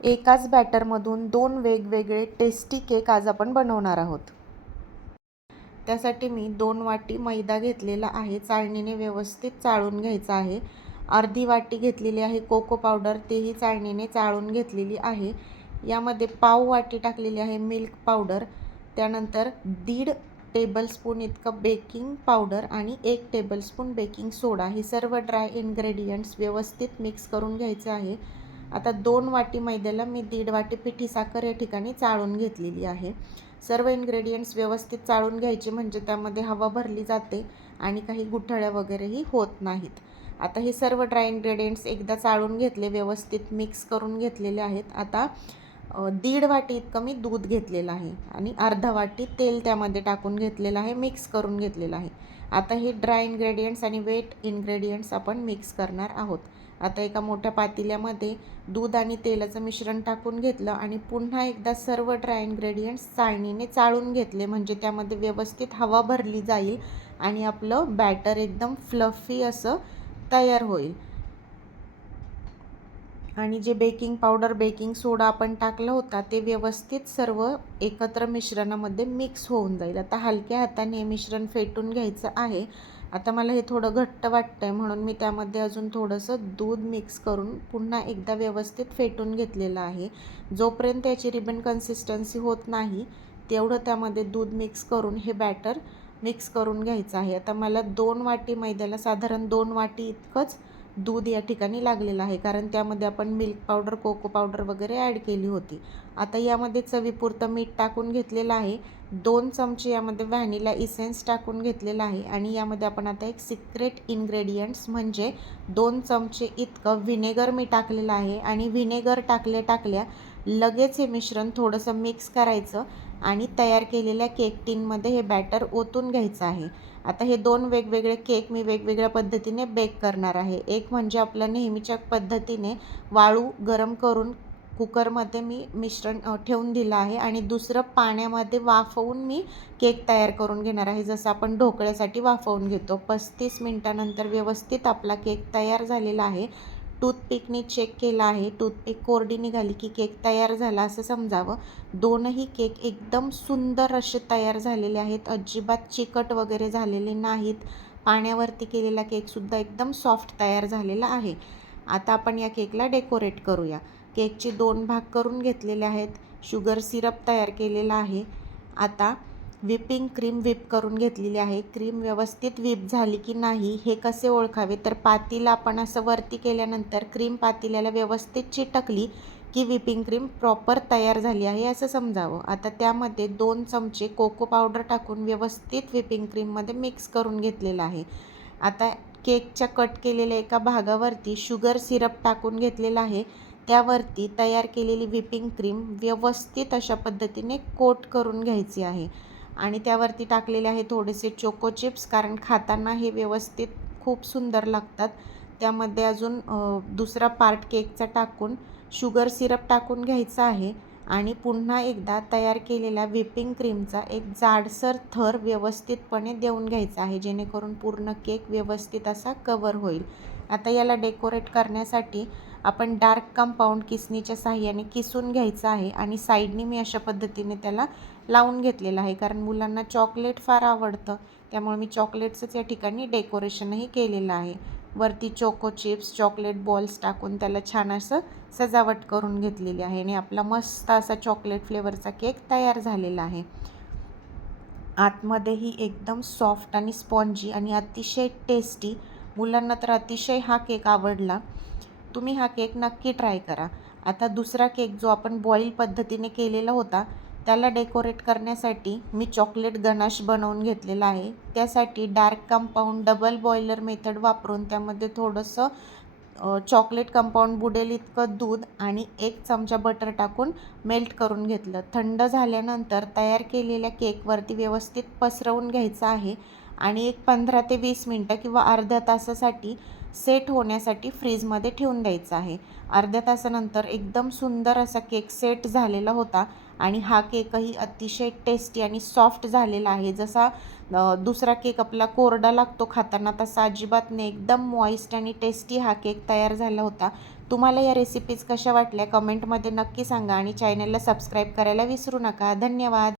एकाच बॅटरमधून 2 वेगवेगळे tasty cake आज आपण बनवणार आहोत. त्यासाठी मी 2 वाटी मैदा घेतलेला आहे. चाळणीने व्यवस्थित चाळून घ्यायचा आहे. अर्धी वाटी घेतलेली आहे कोको पावडर, तेही चाळणीने चाळून घेतलेली आहे. यामध्ये पाव वाटी टाकलेली आहे मिल्क पावडर. त्यानंतर 1.5 टेबलस्पून इतकं बेकिंग पावडर आणि 1 टेबलस्पून बेकिंग सोडा. हे सर्व ड्राय इन्ग्रेडियंट्स व्यवस्थित मिक्स करून घ्यायचे आहे. आता 2 वाटी मैद्याला मी 1.5 वाटी पिठी साखर या ठिकाणी चाळून घेतलेली आहे. सर्व इन्ग्रेडियंट्स व्यवस्थित चाळून घ्यायचे, म्हणजे त्यामध्ये हवा भरली जाते आणि काही गुठळ्या वगैरेही होत नाहीत. आता हे सर्व ड्राय इन्ग्रेडियंट्स एकदा चाळून घेतले, व्यवस्थित मिक्स करून घेतलेले आहेत. आता 1.5 वाटी इतकं मी दूध घेतलेलं आहे आणि अर्धा वाटी तेल त्यामध्ये टाकून घेतलेलं आहे, मिक्स करून घेतलेलं आहे. आता हे ड्राय इन्ग्रेडियंट्स आणि वेट इन्ग्रेडियंट्स आपण मिक्स करणार आहोत. आता एका मोठ्या पातेल्यामध्ये दूध आणि तेलाचं मिश्रण टाकून घेतलं आणि पुन्हा एकदा सर्व ड्राय इन्ग्रेडियंट्स चाळणीने चाळून घेतले, म्हणजे त्यामध्ये व्यवस्थित हवा भरली जाईल आणि आपलं बॅटर एकदम फ्लफी असं तयार होईल. आणि जे बेकिंग पावडर, बेकिंग सोडा आपण टाकला होता ते व्यवस्थित सर्व एकत्र मिश्रणामध्ये मिक्स होऊन जाईल. आता हलक्या हाताने हे मिश्रण फेटून घ्यायचं आहे. आता मला हे थोडं घट्ट वाटतं आहे, म्हणून मी त्यामध्ये अजून थोडंसं दूध मिक्स करून पुन्हा एकदा व्यवस्थित फेटून घेतलेलं आहे. जोपर्यंत याची रिबन कन्सिस्टन्सी होत नाही तेवढं त्यामध्ये दूध मिक्स करून हे बॅटर मिक्स करून घ्यायचं आहे. आता मला 2 वाटी मैद्याला साधारण 2 वाटी इतकंच दूध या ठिकाणी लागलेलं आहे, कारण त्यामध्ये आपण मिल्क पावडर, कोको पावडर वगैरे ॲड केली होती. आता यामध्ये चवीपुरतं मीठ टाकून घेतलेलं आहे. 2 चमचे यामध्ये व्हॅनिला इसेन्स टाकून घेतलेला आहे आणि यामध्ये आपण आता एक सिक्रेट इन्ग्रेडियंट्स म्हणजे 2 चमचे इतकं व्हिनेगर मी टाकलेलं आहे. आणि व्हिनेगर टाकल्या लगेच हे मिश्रण थोडंसं मिक्स करायचं आणि तयार केलेल्या केक टिनमध्ये हे बॅटर ओतून घ्यायचं आहे. आता हे 2 वेगवेगळे केक मी वेगवेगळ्या पद्धतीने बेक करणार आहे. एक म्हणजे आपल्या नेहमीच्या पद्धतीने वाळू गरम करून कुकरमध्ये मी मिश्रण ठेवून दिलं आहे आणि दुसरं पाण्यामध्ये वाफवून मी केक तयार करून घेणार आहे, जसं आपण ढोकळ्यासाठी वाफवून घेतो. 35 मिनिटानंतर व्यवस्थित आपला केक तयार झालेला आहे. टूथपिकने चेक केला आहे. टूथपिक कोरडी निघाली की केक तयार झाला असं समजावं. 2ही केक एकदम सुंदर असे तयार झालेले आहेत. अजिबात चिकट वगैरे झालेले नाहीत. पाण्यावरती केलेला केकसुद्धा एकदम सॉफ्ट तयार झालेला आहे. आता आपण या केकला डेकोरेट करूया. केकचे 2 भाग करून घेतलेले आहेत. शुगर सिरप तयार केलेला आहे. आता व्हिपिंग क्रीम व्हिप करून घेतलेली आहे. क्रीम व्यवस्थित व्हिप झाली की नाही हे कसे ओळखावे, तर पातेलं आपण असं वरती केल्यानंतर क्रीम पातेल्याला व्यवस्थित चिटकली की व्हिपिंग क्रीम प्रॉपर तयार झाली आहे असं समजावं. आता त्यामध्ये 2 चमचे कोको पावडर टाकून व्यवस्थित व्हिपिंग क्रीममध्ये मिक्स करून घेतलेलं आहे. आता केकच्या कट केलेल्या एका भागावरती शुगर सिरप टाकून घेतलेला आहे. त्यावरती तयार केलेली व्हिपिंग क्रीम व्यवस्थित अशा पद्धतीने कोट करून घ्यायची आहे आणि त्यावरती टाकलेले आहे थोडेसे चोको चिप्स, कारण खाताना हे व्यवस्थित खूप सुंदर लागतात. त्यामध्ये अजून दुसरा पार्ट केकचा टाकून शुगर सिरप टाकून घ्यायचा आहे आणि पुन्हा एकदा तयार केलेल्या व्हिपिंग क्रीमचा एक जाडसर थर व्यवस्थितपणे देऊन घ्यायचा आहे, जेणेकरून पूर्ण केक व्यवस्थित असा कवर होईल. आता याला डेकोरेट करण्यासाठी आपण डार्क कंपाऊंड किसणीच्या साहाय्याने किसून घ्यायचं आहे आणि साईडनी मी अशा पद्धतीने त्याला लावून घेतलेलं आहे, कारण मुलांना चॉकलेट फार आवडतं. त्यामुळे मी चॉकलेटचंच या ठिकाणी डेकोरेशनही केलेलं आहे. वरती चोको चिप्स, चॉकलेट बॉल्स टाकून त्याला छान असं सजावट करून घेतलेली आहे आणि आपला मस्त असा चॉकलेट फ्लेवरचा केक तयार झालेला आहे. आतमध्येही एकदम सॉफ्ट आणि स्पॉन्जी आणि अतिशय टेस्टी. मुलांना तर अतिशय हा केक आवडला. तुम्ही हा केक नक्की ट्राय करा. आता दुसरा केक जो आपण बॉईल पद्धतीने केलेला होता त्याला डेकोरेट करण्यासाठी मी चॉकलेट गनाश बनवून घेतलेला आहे. त्यासाठी dark compound double boiler method वापरून त्यामध्ये थोडंसं चॉकलेट कंपाऊंड बुडेल इतकं दूध आणि 1 चमचा बटर टाकून मेल्ट करून घेतलं. थंड झाल्यानंतर तयार केलेल्या केकवरती व्यवस्थित पसरवून घ्यायचं आहे आणि एक 15 ते 20 मिनटं किंवा अर्ध्या तासासाठी सेट होण्यासाठी फ्रीजमध्ये ठेवून द्यायचं आहे. अर्ध्या तासानंतर एकदम सुंदर असा केक सेट झालेला होता आणि हा केकही अतिशय टेस्टी आणि सॉफ्ट झालेला आहे. जसा दुसरा केक आपला कोरडा लागतो खाताना तसा अजिबात नाही, एकदम मॉइस्ट आणि टेस्टी हा केक तयार झाला होता. तुम्हाला या रेसिपीज कशा वाटल्या कमेंटमध्ये नक्की सांगा आणि चॅनलला सबस्क्राईब करायला विसरू नका. धन्यवाद.